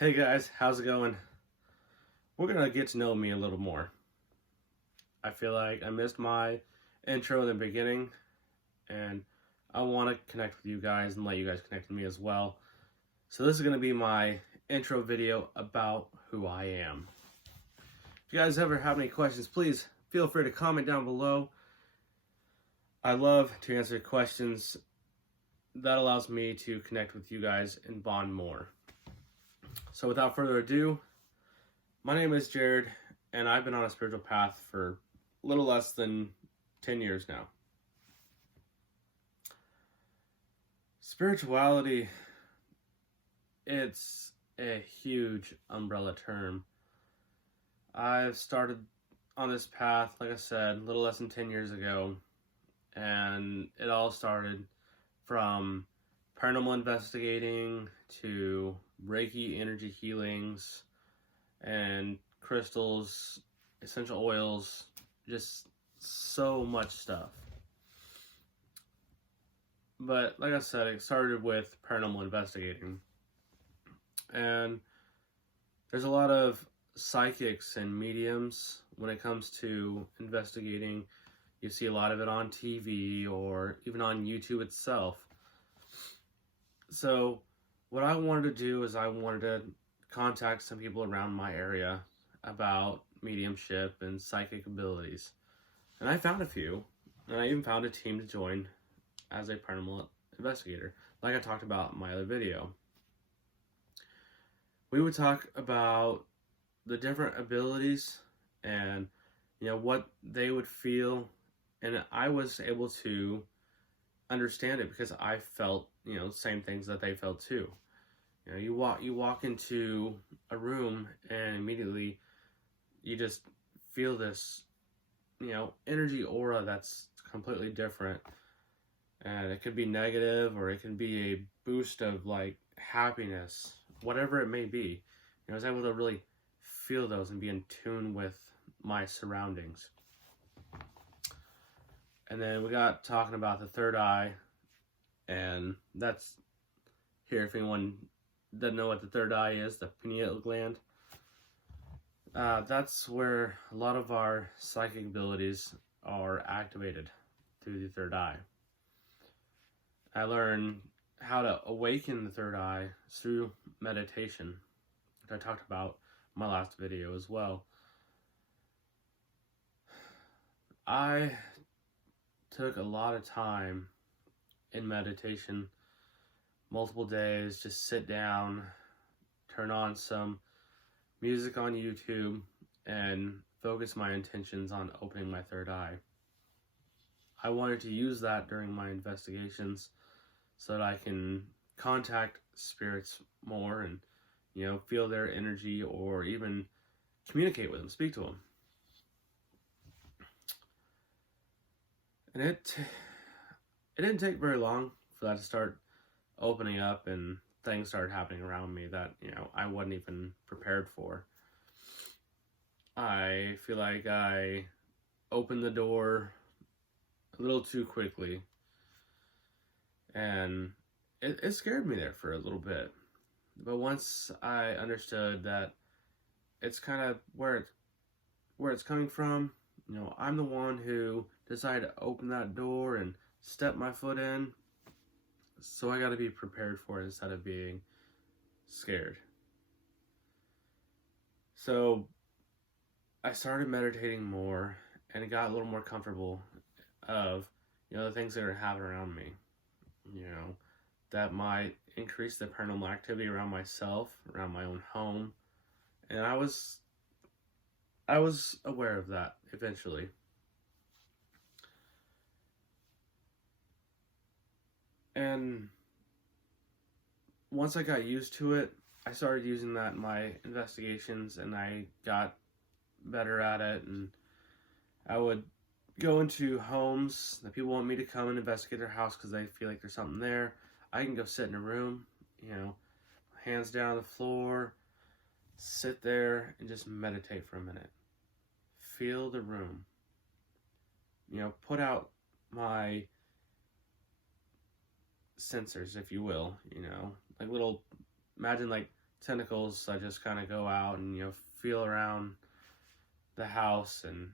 Hey guys, how's it going? We're gonna get to know me a little more. I feel like I missed my intro in the beginning, and I want to connect with you guys and let you guys connect with me as well. So, this is gonna be my intro video about who I am. If you guys ever have any questions, please feel free to comment down below. I love to answer questions. That allows me to connect with you guys and bond more. So, without further ado, my name is Jared, and I've been on a spiritual path for a little less than 10 years now. Spirituality, it's a huge umbrella term. I've started on this path, like I said, a little less than 10 years ago, and it all started from paranormal investigating to Reiki energy healings and crystals, essential oils, just so much stuff. But like I said, it started with paranormal investigating. And there's a lot of psychics and mediums when it comes to investigating. You see a lot of it on TV or even on YouTube itself. So what I wanted to do is I wanted to contact some people around my area about mediumship and psychic abilities. And I found a few, and I even found a team to join as a paranormal investigator, like I talked about in my other video. We would talk about the different abilities and what they would feel, and I was able to understand it because I felt same things that they felt too. You walk into a room and immediately you just feel this energy aura that's completely different, and it could be negative or it can be a boost of like happiness, whatever it may be. I was able to really feel those and be in tune with my surroundings. And then we got talking about the third eye, and that's here if anyone doesn't know what the third eye is, the pineal gland. That's where a lot of our psychic abilities are activated through the third eye. I learned how to awaken the third eye through meditation, which I talked about in my last video as well. I took a lot of time in meditation, multiple days, just sit down, turn on some music on YouTube, and focus my intentions on opening my third eye. I wanted to use that during my investigations so that I can contact spirits more and feel their energy or even communicate with them, speak to them. And it didn't take very long for that to start opening up, and things started happening around me that I wasn't even prepared for. I feel like I opened the door a little too quickly, and it scared me there for a little bit. But once I understood that it's kind of where it's coming from, I'm the one who decided to open that door and step my foot in, so I got to be prepared for it instead of being scared. So I started meditating more, and it got a little more comfortable of the things that are happening around me, that might increase the paranormal activity around myself, around my own home. And I was aware of that eventually. And once I got used to it, I started using that in my investigations, and I got better at it. And I would go into homes that people want me to come and investigate their house because they feel like there's something there. I can go sit in a room, hands down on the floor, sit there and just meditate for a minute. Feel the room. Put out my sensors, if you will, like little, imagine like tentacles. I just kind of go out and, you know, feel around the house, and,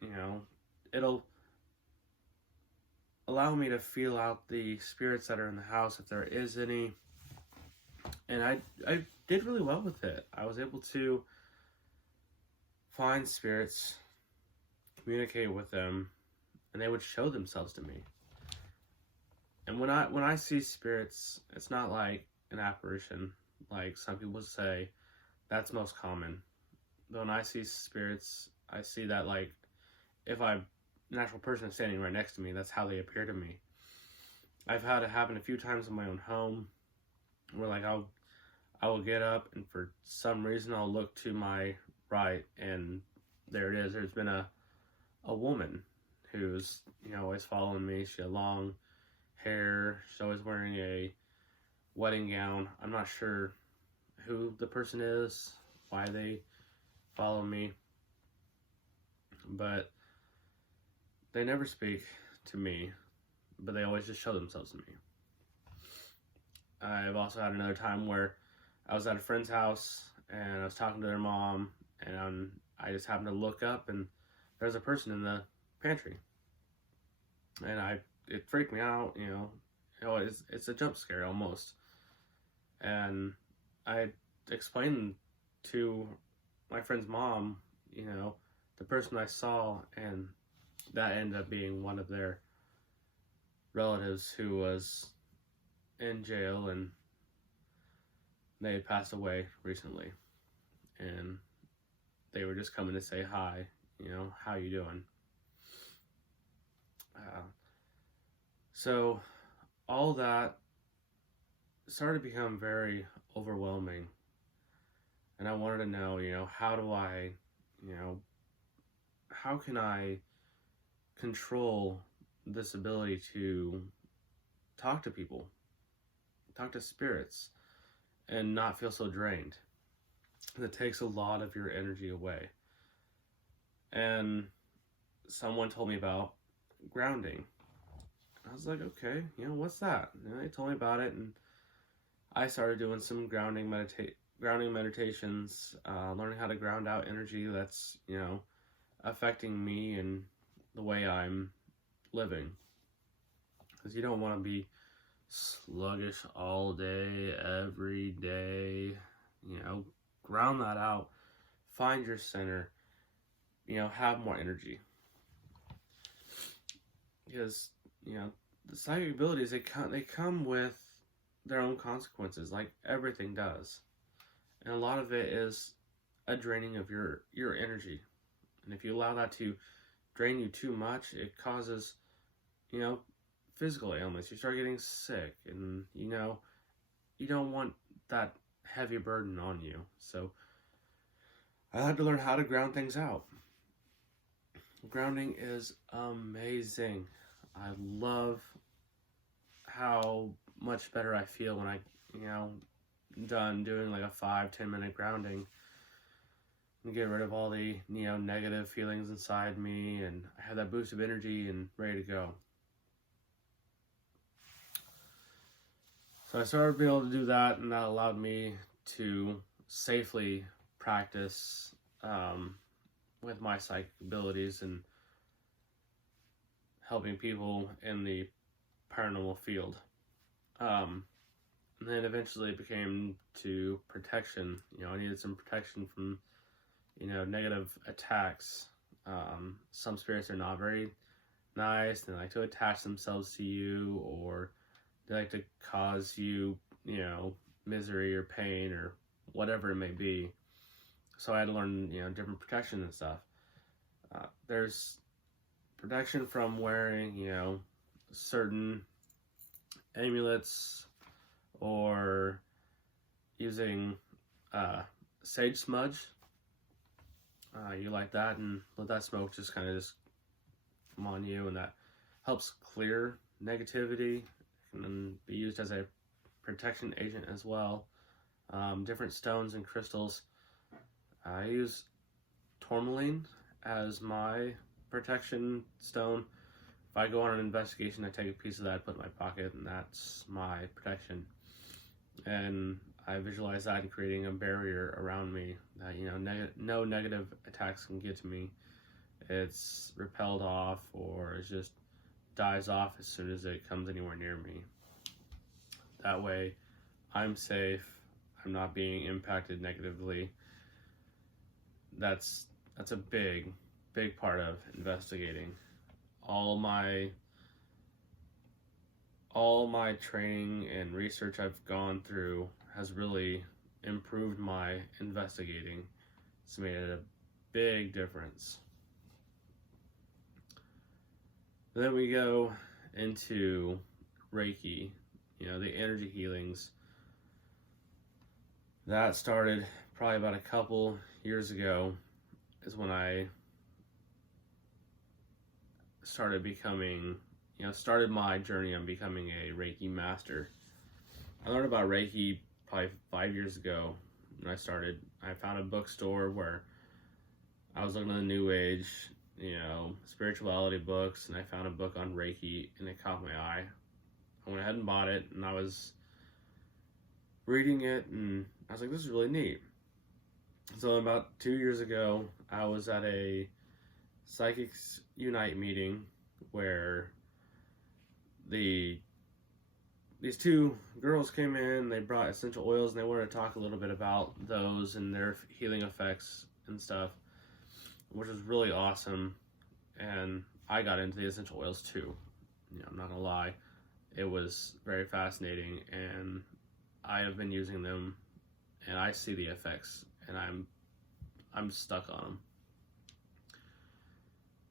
you know, it'll allow me to feel out the spirits that are in the house, if there is any. And I did really well with it. I was able to find spirits, communicate with them, and they would show themselves to me. And when I see spirits, it's not like an apparition, like some people say. That's most common. But when I see spirits, I see that, like, if a natural person is standing right next to me, that's how they appear to me. I've had it happen a few times in my own home, where, like, I will get up, and for some reason I'll look to my right, and there it is. There's been a woman who's, you know, always following me. She had long hair. She's always wearing a wedding gown. I'm not sure who the person is, why they follow me, but they never speak to me, but they always just show themselves to me. I've also had another time where I was at a friend's house, and I was talking to their mom, and I just happened to look up, and there's a person in the pantry. And it freaked me out, you know, it's a jump scare almost. And I explained to my friend's mom, you know, the person I saw, and that ended up being one of their relatives who was in jail, and they had passed away recently, and they were just coming to say hi, you know, how you doing? So all that started to become very overwhelming, and I wanted to know, you know, how can I control this ability to talk to people, talk to spirits, and not feel so drained. It takes a lot of your energy away. And someone told me about grounding. I was like, okay, you know, what's that? And they told me about it, and I started doing some grounding meditations, learning how to ground out energy that's, you know, affecting me and the way I'm living. Because you don't want to be sluggish all day, every day. You know, ground that out, find your center, you know, have more energy. Because, you know, the psychic abilities, they come with their own consequences, like everything does. And a lot of it is a draining of your energy. And if you allow that to drain you too much, it causes, you know, physical ailments. You start getting sick, and, you know, you don't want that heavy burden on you. So I had to learn how to ground things out. Grounding is amazing. I love how much better I feel when I, you know, done doing like a 5-10 minute grounding, and get rid of all the, you know, negative feelings inside me, and I have that boost of energy and ready to go. So I started being able to do that, and that allowed me to safely practice with my psychic abilities and helping people in the paranormal field. And then eventually it became to protection. You know, I needed some protection from, you know, negative attacks. Some spirits are not very nice. They like to attach themselves to you, or they like to cause you, you know, misery or pain or whatever it may be. So I had to learn, you know, different protection and stuff. There's protection from wearing, you know, certain amulets, or using sage smudge. You light that and let that smoke just kind of just come on you, and that helps clear negativity, and then be used as a protection agent as well. Different stones and crystals. I use tourmaline as my protection stone. If I go on an investigation, I take a piece of that, put it in my pocket, and that's my protection. And I visualize that and creating a barrier around me that, you know, no negative attacks can get to me. It's repelled off, or it just dies off as soon as it comes anywhere near me. That way, I'm safe. I'm not being impacted negatively. That's a big part of investigating. All my training and research I've gone through has really improved my investigating. It's made a big difference. Then we go into Reiki, you know, the energy healings. That started probably about a couple years ago, is when I started my journey on becoming a Reiki master. I learned about Reiki probably 5 years ago when I found a bookstore where I was looking at the New Age, you know, spirituality books, and I found a book on Reiki, and it caught my eye. I went ahead and bought it, and I was reading it, and I was like, this is really neat. So about 2 years ago, I was at a Psychics Unite meeting where these two girls came in. They brought essential oils, and they wanted to talk a little bit about those and their healing effects and stuff, which was really awesome. And I got into the essential oils too. You know, I'm not gonna lie, it was very fascinating, and I have been using them, and I see the effects, and I'm stuck on them.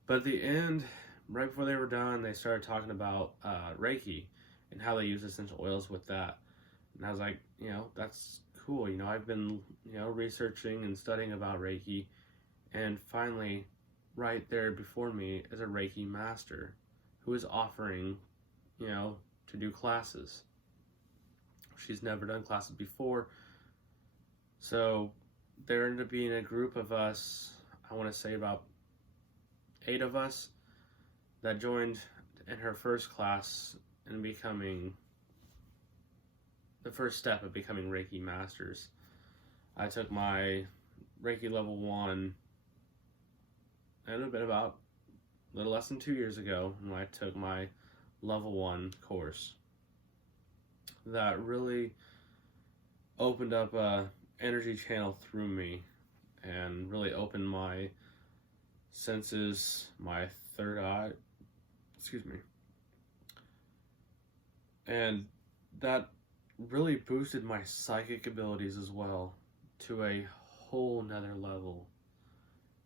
But at the end, right before they were done, they started talking about Reiki and how they use essential oils with that. And I was like, you know, that's cool. You know, I've been, you know, researching and studying about Reiki, and finally, right there before me is a Reiki master who is offering, you know, to do classes. She's never done classes before. So there ended up being a group of us, I want to say about 8 of us, that joined in her first class and becoming the first step of becoming Reiki masters. I took my Reiki level 1, and it would have been about a little less than 2 years ago when I took my level 1 course. That really opened up a energy channel through me and really opened my senses, my third eye, and that really boosted my psychic abilities as well to a whole nother level.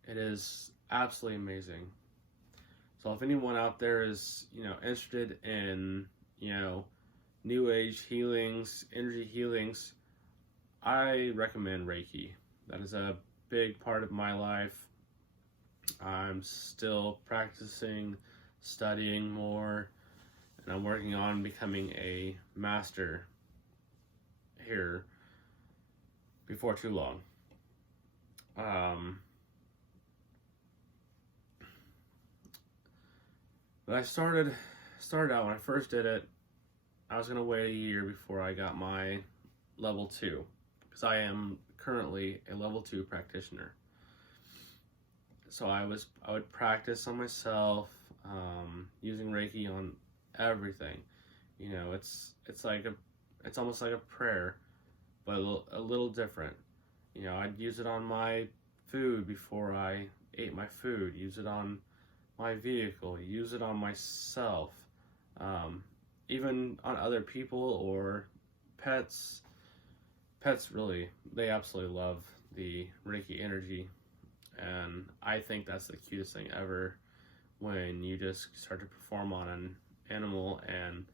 It is absolutely amazing. So if anyone out there is, you know, interested in, you know, New Age healings, energy healings, I recommend Reiki. That is a big part of my life. I'm still practicing, studying more, and I'm working on becoming a master here before too long. But I started out, when I first did it, I was going to wait a year before I got my level 2, because I am currently a level 2 practitioner. So I would practice on myself, using Reiki on everything. You know, it's almost like a prayer, but a little different. You know, I'd use it on my food before I ate my food, use it on my vehicle, use it on myself, even on other people or pets. Pets really, they absolutely love the Reiki energy, and I think that's the cutest thing ever, when you just start to perform on an animal and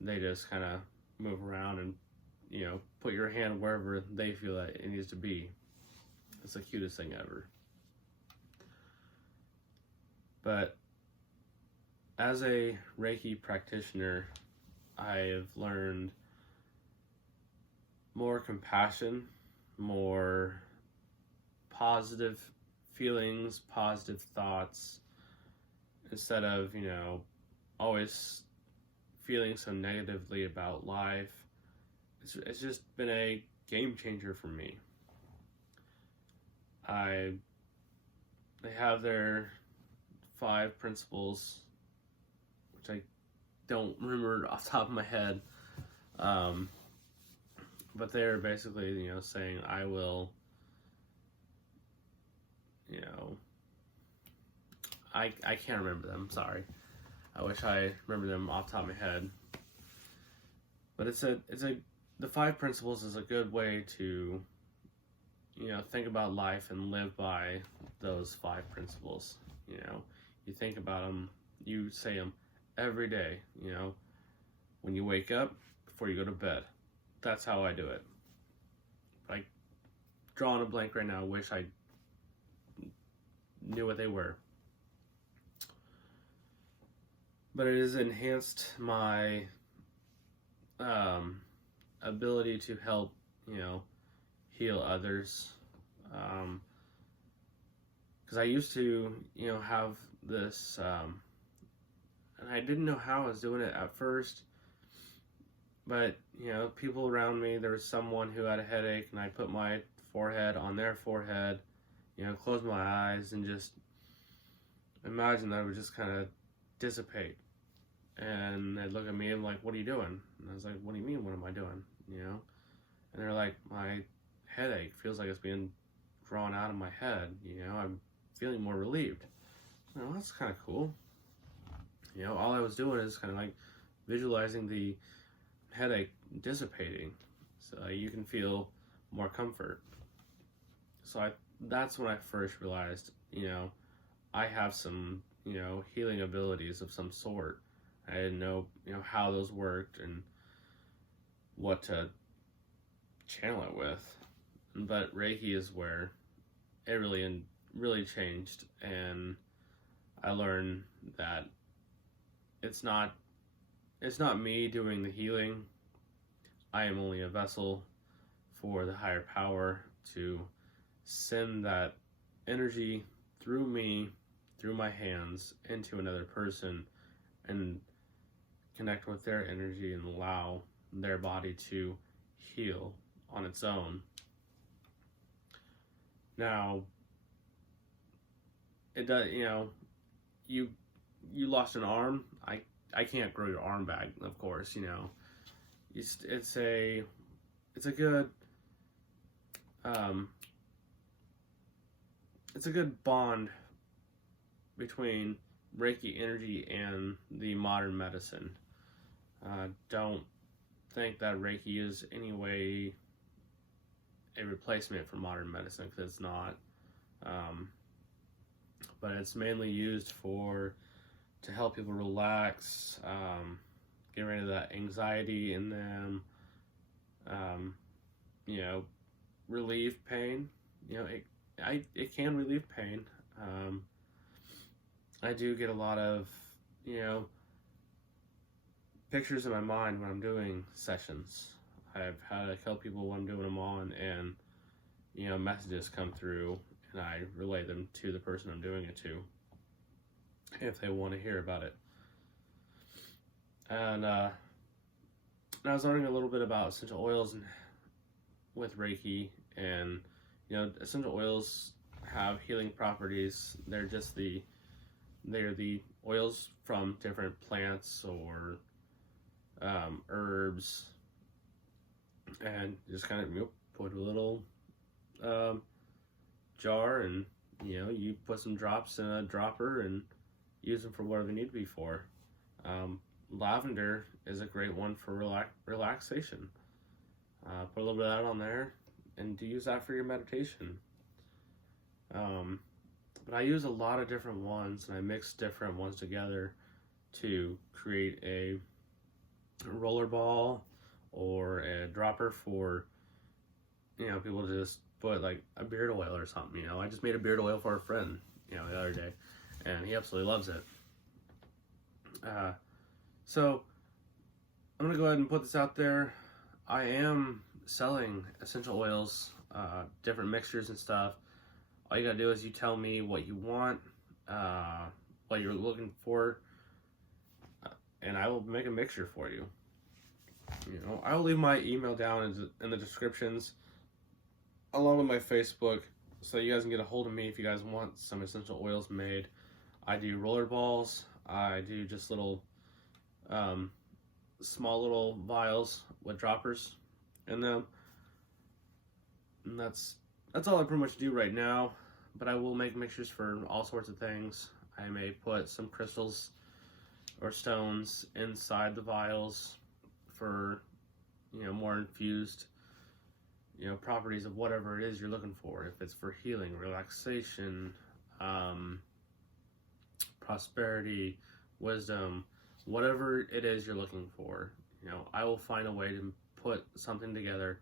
they just kind of move around and, you know, put your hand wherever they feel that it needs to be. It's the cutest thing ever. But as a Reiki practitioner, I have learned more compassion, more positive feelings, positive thoughts, instead of, you know, always feeling so negatively about life. It's just been a game changer for me. They have their 5 principles, which I don't remember off the top of my head. But they're basically, saying I will, I can't remember them, sorry. I wish I remember them off the top of my head. But the 5 principles is a good way to, think about life and live by those 5 principles. You think about them, you say them every day, when you wake up, before you go to bed. That's how I do it. I drawing a blank right now. Wish I knew what they were. But it has enhanced my ability to help, heal others. Because I used to, have this, and I didn't know how I was doing it at first. But, people around me, there was someone who had a headache, and I put my forehead on their forehead, close my eyes, and just imagine that it would just kind of dissipate. And they'd look at me and like, what are you doing? And I was like, what do you mean, what am I doing? And they're like, my headache feels like it's being drawn out of my head. I'm feeling more relieved. Well, that's kind of cool. All I was doing is kind of like visualizing the headache dissipating so you can feel more comfort. So that's when I first realized, I have some, healing abilities of some sort. I didn't know, how those worked and what to channel it with. But Reiki is where it really changed, and I learned that it's not me doing the healing. I am only a vessel for the higher power to send that energy through me, through my hands, into another person and connect with their energy and allow their body to heal on its own. Now, it does, you lost an arm. I can't grow your arm back, of course, It's a good bond between Reiki energy and the modern medicine. Don't think that Reiki is any way a replacement for modern medicine, because it's not. But it's mainly used to help people relax, get rid of that anxiety in them, relieve pain. It can relieve pain. I do get a lot of, pictures in my mind when I'm doing sessions. I've had to tell people when I'm doing them on, and, messages come through, and I relay them to the person I'm doing it to, if they want to hear about it. And I was learning a little bit about essential oils with Reiki, and essential oils have healing properties. They're the oils from different plants or herbs, and just kind of put a little jar, and you put some drops in a dropper and use them for whatever they need to be for. Lavender is a great one for relaxation. Put a little bit of that on there and use that for your meditation. But I use a lot of different ones, and I mix different ones together to create a roller ball or a dropper for people to just put like a beard oil or something. I just made a beard oil for a friend the other day, and he absolutely loves it. So I'm gonna go ahead and put this out there. I am selling essential oils, different mixtures and stuff. All you gotta do is you tell me what you want, what you're looking for, and I will make a mixture for you. I will leave my email down in the descriptions. along with my Facebook, so you guys can get a hold of me if you guys want some essential oils made. I do roller balls. I do just little, small little vials with droppers in them. And that's all I pretty much do right now. But I will make mixtures for all sorts of things. I may put some crystals or stones inside the vials for, more infused, properties of whatever it is you're looking for. If it's for healing, relaxation, prosperity, wisdom, whatever it is you're looking for, I will find a way to put something together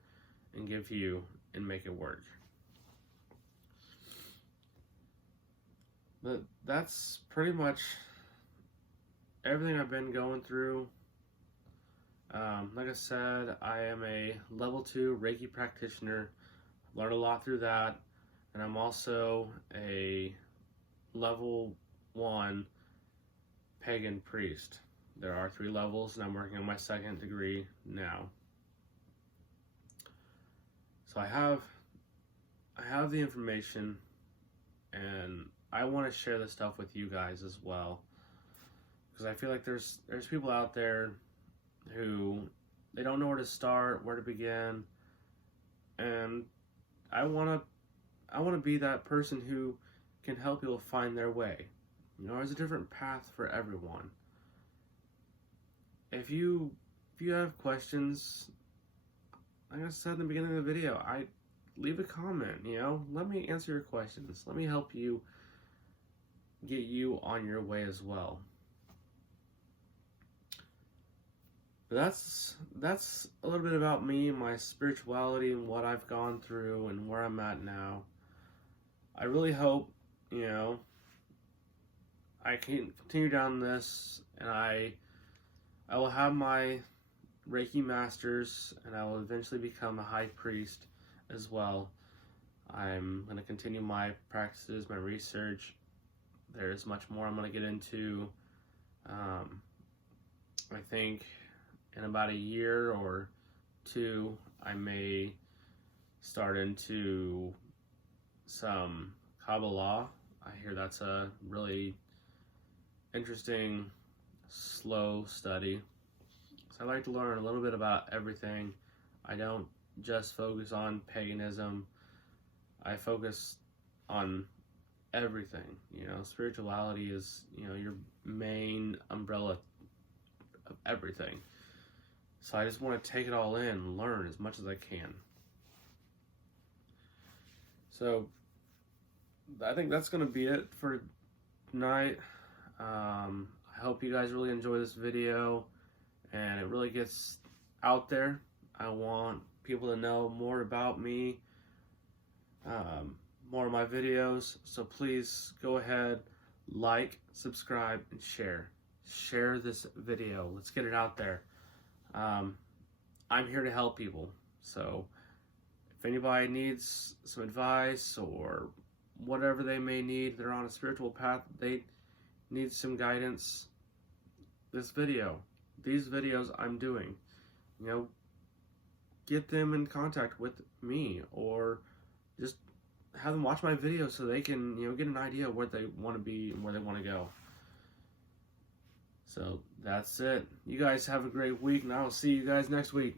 and give you and make it work. But that's pretty much everything I've been going through. Like I said, I am a level 2 Reiki practitioner. Learned a lot through that. And I'm also a level 1 pagan priest. There are 3 levels, and I'm working on my 2nd degree now. So I have the information, and I want to share this stuff with you guys as well, because I feel like there's people out there who they don't know where to start, where to begin, and I want to be that person who can help people find their way. There's a different path for everyone. If you have questions, like I said in the beginning of the video, leave a comment, let me answer your questions. Let me help you get you on your way as well. That's a little bit about me, my spirituality, and what I've gone through and where I'm at now. I really hope, I can continue down this, and I will have my Reiki masters, and I will eventually become a high priest as well. I'm going to continue my practices, my research. There's much more I'm going to get into. I think in about a year or 2, I may start into some Kabbalah. I hear that's a really interesting, slow study. So I like to learn a little bit about everything. I don't just focus on paganism. I focus on everything. Spirituality is, your main umbrella of everything. So I just want to take it all in and learn as much as I can. So I think that's going to be it for tonight. I hope you guys really enjoy this video and it really gets out there. I want people to know more about me, more of my videos. So please go ahead, like, subscribe, and share. Share this video. Let's get it out there. I'm here to help people. So if anybody needs some advice or whatever they may need, they're on a spiritual path, they need some guidance, these videos I'm doing, get them in contact with me, or just have them watch my videos so they can, get an idea of where they want to be and where they want to go. So that's it. You guys have a great week, and I will see you guys next week.